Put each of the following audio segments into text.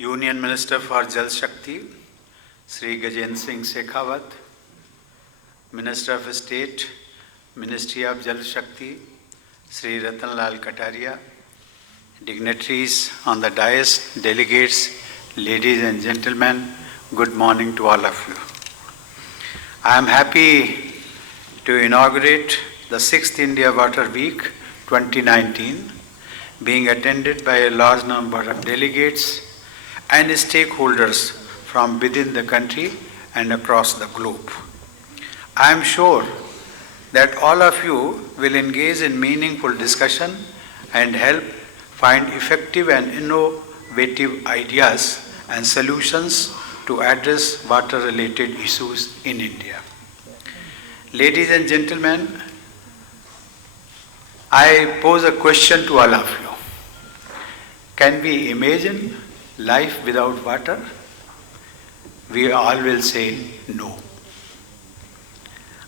Union Minister for Jal Shakti, Sri Gajendra Singh Shekhawat, Minister of State, Ministry of Jal Shakti, Sri Ratan Lal Kataria, dignitaries on the dais, delegates, ladies and gentlemen, good morning to all of you. I am happy to inaugurate the 6th India Water Week 2019, being attended by a large number of delegates and stakeholders from within the country and across the globe. I am sure that all of you will engage in meaningful discussion and help find effective and innovative ideas and solutions to address water-related issues in India. Ladies and gentlemen, I pose a question to all of you. Can we imagine life without water? We all will say no.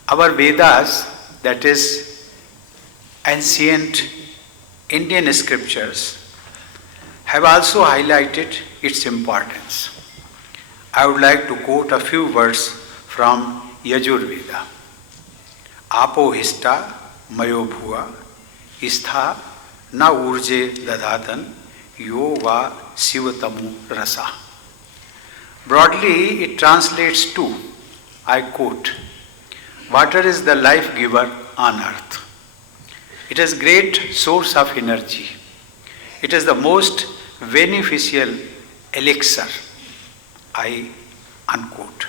Our Vedas, that is ancient Indian scriptures, have also highlighted its importance. I would like to quote a few words from Yajurveda. Apo hista mayo bhuva istha na urje dadatan yo va sivatamu rasa. Broadly, it translates to, I quote, water is the life giver on earth. It is great source of energy. It is the most beneficial elixir, I unquote.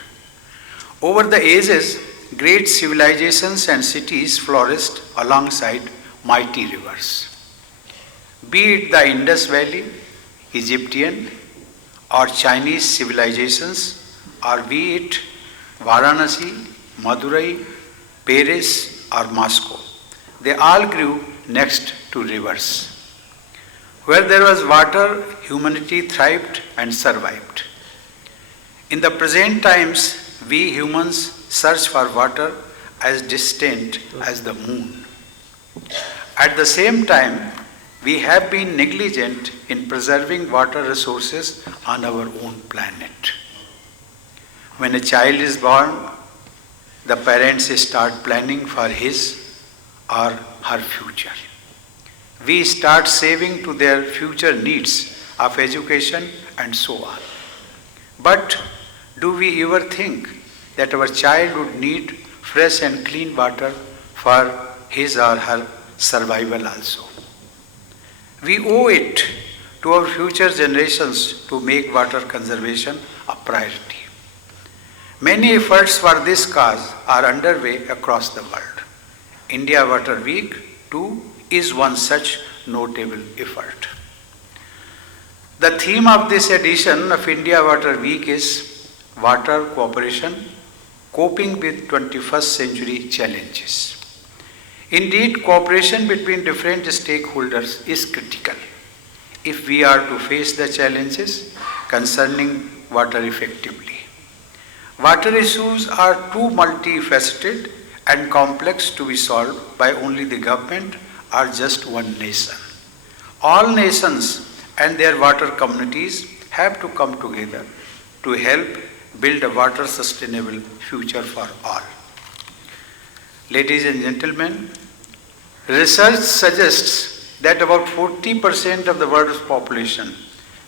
Over the ages, great civilizations and cities flourished alongside mighty rivers. Be it the Indus Valley, Egyptian or Chinese civilizations, or be it Varanasi, Madurai, Paris or Moscow, they all grew next to rivers. Where there was water, humanity thrived and survived. In the present times, we humans search for water as distant as the moon. At the same time, we have been negligent in preserving water resources on our own planet. When a child is born, the parents start planning for his or her future. We start saving to their future needs of education and so on. But do we ever think that our child would need fresh and clean water for his or her survival also? We owe it to our future generations to make water conservation a priority. Many efforts for this cause are underway across the world. India Water Week too is one such notable effort. The theme of this edition of India Water Week is Water Cooperation, Coping with 21st Century Challenges. Indeed, cooperation between different stakeholders is critical if we are to face the challenges concerning water effectively. Water issues are too multifaceted and complex to be solved by only the government or just one nation. All nations and their water communities have to come together to help build a water sustainable future for all. Ladies and gentlemen, research suggests that about 40% of the world's population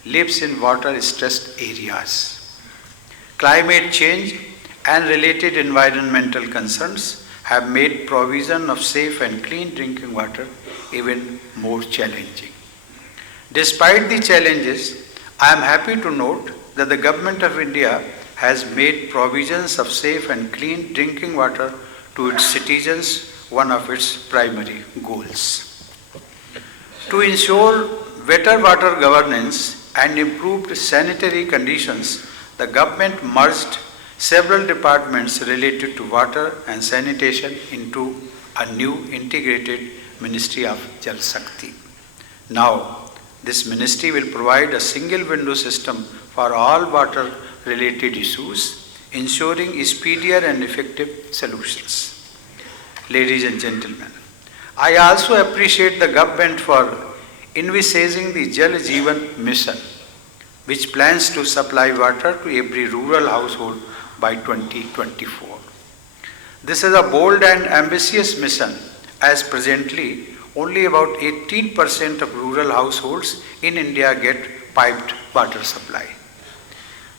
lives in water-stressed areas. Climate change and related environmental concerns have made provision of safe and clean drinking water even more challenging. Despite the challenges, I am happy to note that the Government of India has made provisions of safe and clean drinking water to its citizens one of its primary goals. To ensure better water governance and improved sanitary conditions, the government merged several departments related to water and sanitation into a new integrated Ministry of Jal Shakti. Now, this ministry will provide a single window system for all water related issues, ensuring speedier and effective solutions. Ladies and gentlemen, I also appreciate the government for envisaging the Jal Jeevan mission which plans to supply water to every rural household by 2024. This is a bold and ambitious mission, as presently only about 18% of rural households in India get piped water supply.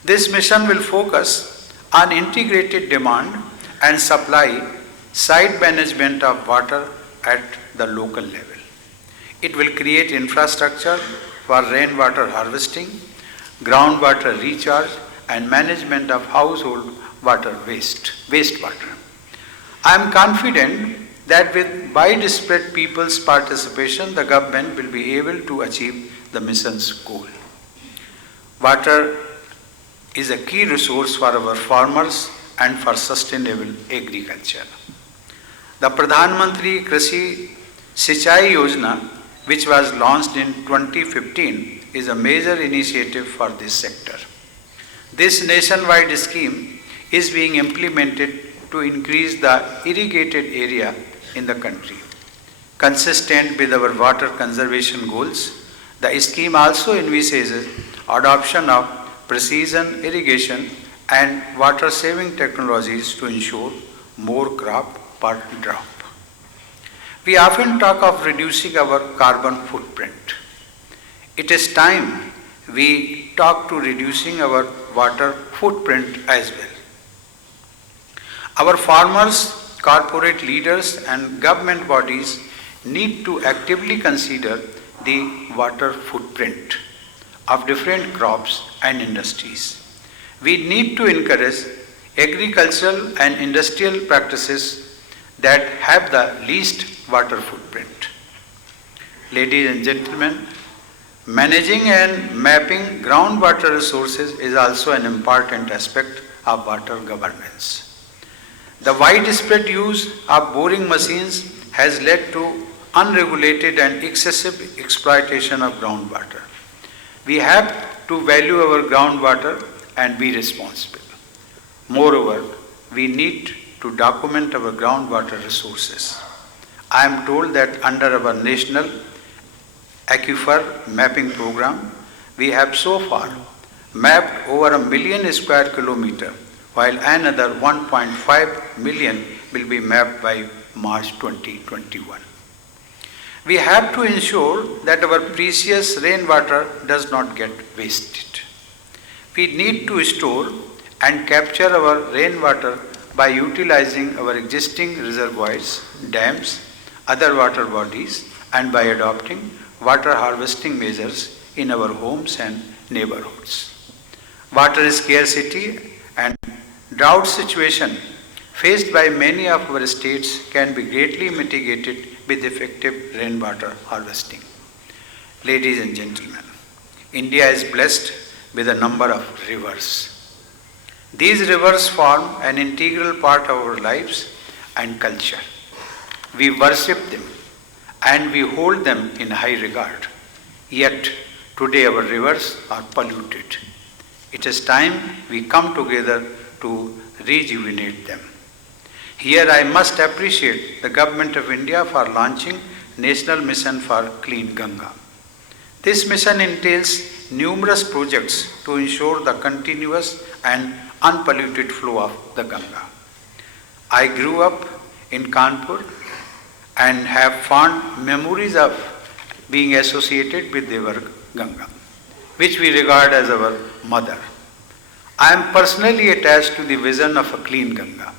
This mission will focus on integrated demand and supply side management of water at the local level. It will create infrastructure for rainwater harvesting, groundwater recharge, and management of household wastewater. I am confident that with widespread people's participation, the government will be able to achieve the mission's goal. Water is a key resource for our farmers and for sustainable agriculture. The Pradhan Mantri Krishi Sinchai Yojana, which was launched in 2015, is a major initiative for this sector. This nationwide scheme is being implemented to increase the irrigated area in the country. Consistent with our water conservation goals, the scheme also envisages adoption of precision irrigation and water saving technologies to ensure more crop per drop. We often talk of reducing our carbon footprint. It is time we talk to reducing our water footprint as well. Our farmers, corporate leaders, and government bodies need to actively consider the water footprint of different crops and industries. We need to encourage agricultural and industrial practices that have the least water footprint. Ladies and gentlemen, managing and mapping groundwater resources is also an important aspect of water governance. The widespread use of boring machines has led to unregulated and excessive exploitation of groundwater. We have to value our groundwater and be responsible. Moreover, we need to document our groundwater resources. I am told that under our national aquifer mapping program, we have so far mapped over 1 million square kilometer, while another 1.5 million will be mapped by March 2021. We have to ensure that our precious rainwater does not get wasted. We need to store and capture our rainwater by utilizing our existing reservoirs, dams, other water bodies, and by adopting water harvesting measures in our homes and neighborhoods. Water scarcity and drought situation faced by many of our states can be greatly mitigated with effective rainwater harvesting. Ladies and gentlemen, India is blessed with a number of rivers. These rivers form an integral part of our lives and culture. We worship them and we hold them in high regard. Yet, today our rivers are polluted. It is time we come together to rejuvenate them. Here I must appreciate the Government of India for launching National Mission for Clean Ganga. This mission entails numerous projects to ensure the continuous and unpolluted flow of the Ganga. I grew up in Kanpur and have fond memories of being associated with the river Ganga, which we regard as our mother. I am personally attached to the vision of a clean Ganga.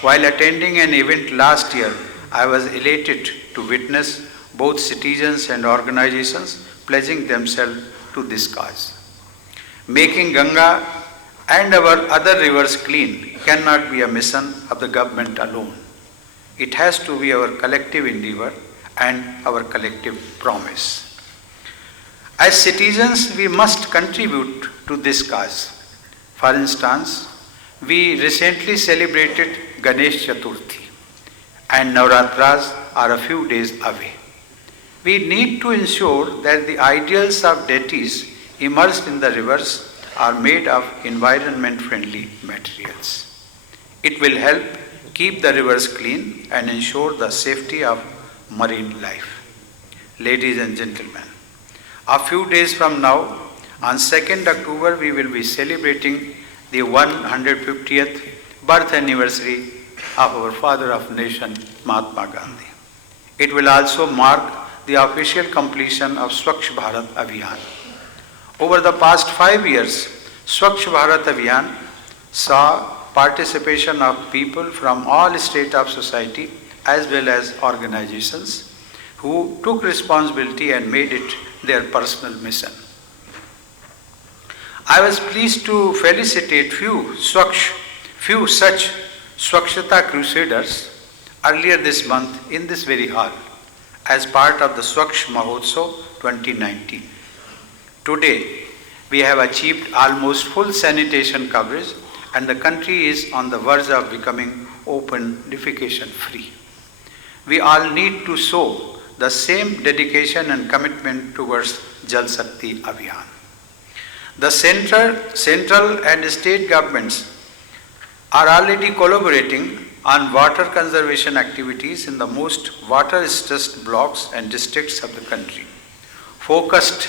While attending an event last year, I was elated to witness both citizens and organizations pledging themselves to this cause. Making Ganga and our other rivers clean cannot be a mission of the government alone. It has to be our collective endeavor and our collective promise. As citizens, we must contribute to this cause. For instance, we recently celebrated Ganesh Chaturthi and Navratras are a few days away. We need to ensure that the ideals of deities immersed in the rivers are made of environment-friendly materials. It will help keep the rivers clean and ensure the safety of marine life. Ladies and gentlemen, a few days from now, On 2nd October, we will be celebrating the 150th birth anniversary of our father of nation, Mahatma Gandhi. It will also mark the official completion of Swachh Bharat Abhiyan. Over the past 5 years, Swachh Bharat Abhiyan saw participation of people from all states of society as well as organizations who took responsibility and made it their personal mission. I was pleased to felicitate few such Swachhata Crusaders earlier this month in this very hall as part of the Swachh Mahotsav 2019. Today, we have achieved almost full sanitation coverage and the country is on the verge of becoming open defecation free. We all need to show the same dedication and commitment towards Jal Shakti Abhiyan. The central and state governments are already collaborating on water conservation activities in the most water-stressed blocks and districts of the country. Focused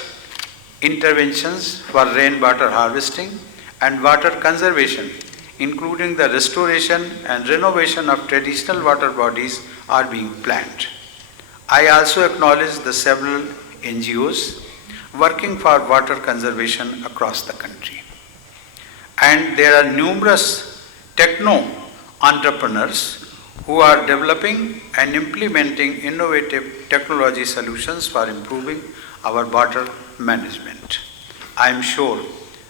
interventions for rainwater harvesting and water conservation, including the restoration and renovation of traditional water bodies, are being planned. I also acknowledge the several NGOs working for water conservation across the country. And there are numerous techno-entrepreneurs who are developing and implementing innovative technology solutions for improving our water management. I am sure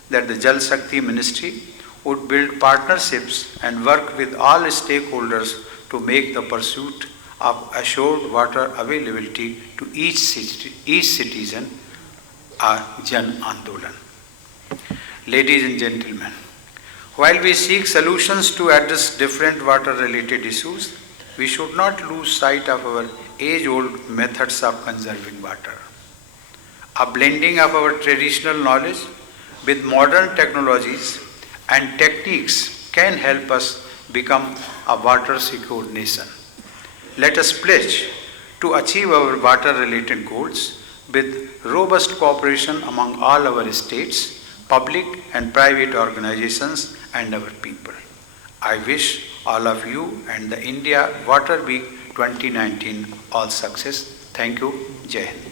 that the Jal Shakti Ministry would build partnerships and work with all stakeholders to make the pursuit of assured water availability to each citizen a Jan Andolan. Ladies and gentlemen, while we seek solutions to address different water-related issues, we should not lose sight of our age-old methods of conserving water. A blending of our traditional knowledge with modern technologies and techniques can help us become a water-secure nation. Let us pledge to achieve our water-related goals with robust cooperation among all our states, public and private organizations and our people. I wish all of you and the India Water Week 2019 all success. Thank you. Jai Hind.